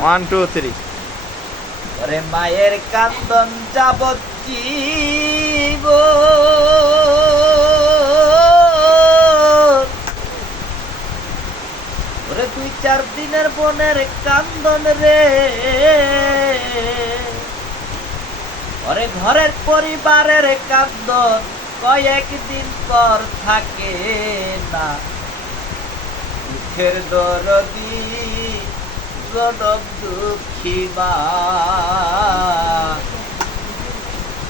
1 2 3 ওরে মায়ের কান্দন যাবজ্জীব ওরে 2-4 দিনের বোনের কান্দন রে ওরে ঘরের পরিবারের কান্দন কয়েকদিন পর থাকে না দুঃখের দরদি জনম দুঃখী মা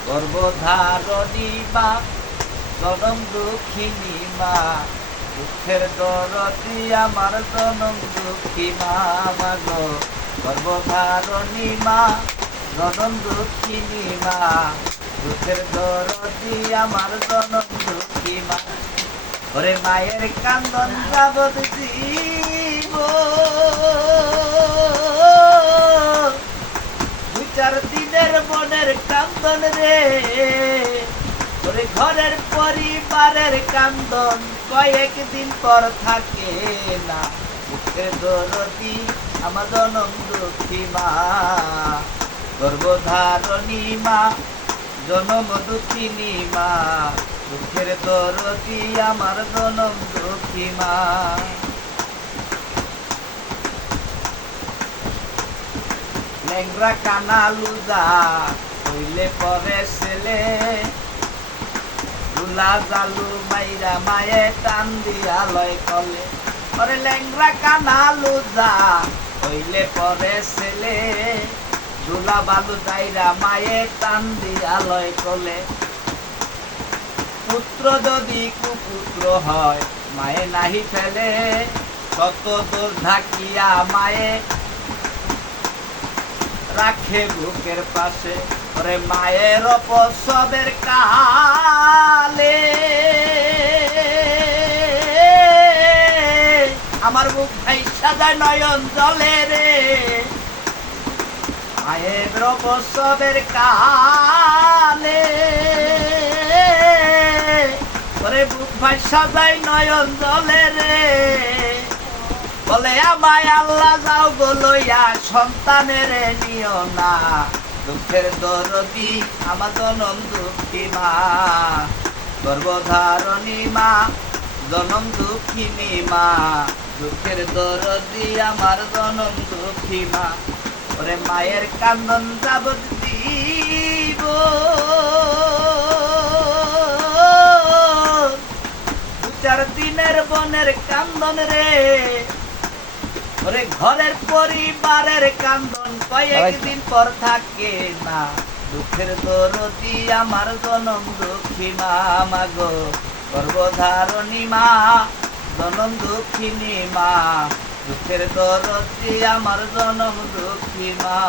গর্ভধারণী মা জনম দুঃখিনী মা দুঃখের দরদি আমার জনম দুঃখী মা মাগো গর্ভধারণী মা জনম দুঃখিনী মা দুঃখের দরদি আমার জনম দুঃখী মা ওরে মায়ের কান্দন যাবজ্জীব 2-4 দিনের বোনের কান্দন রে ওরে ঘরের পরিবারের কান্দন কয়েকদিন পর থাকে না দুঃখের দরদি আমার জনম দুঃখী মা গর্ভধারণী মা জনম দুঃখিনী মা দুঃখের দরদি আমার জনম দুঃখী মা ল্যাংরা কানা লুজা হইলে পরে ছেলে দুলা জালু মাইরা মায়ে টান দিয়া লয় কলে ওরে ল্যাংরা কানা লুজা হইলে পরে ছেলে দুলা বালু যাইরা মায়ে টান দিয়া লয় কলে পুত্র যদি কুপুত্র হয় মায়ে নাহি ফেলে কত দূর ঢাকিয়া মায়ে রাখে বুকের পাশে ওরে মায়ের প্রসবের কালে আমার বুক ভাইসা যায় নয়ন জলে রে মায়ের প্রসবের কালে ওরে বুক ভাইসা যায় নয়ন জলে রে বলে আমায় আল্লাহ যাও বলইয়া সন্তানের নিও না দুঃখের দরদি আমার জনম দুঃখী মা গর্ভধারণী মা জনম দুঃখিনী মা দুঃখের দরদি আমার জনম দুঃখী মা ওরে মায়ের কান্দন যাবজ্জীব 2-4 দিনের বোনের কান্দন রে ওরে ঘরের পরিবারের কান্দন কয়েকদিন পর থাকে না দুঃখের দরদি আমার জনম দুঃখী মা মাগো গর্ভধারণী মা জনম দুঃখিনী মা দুঃখের দরদি আমার জনম দুঃখী মা।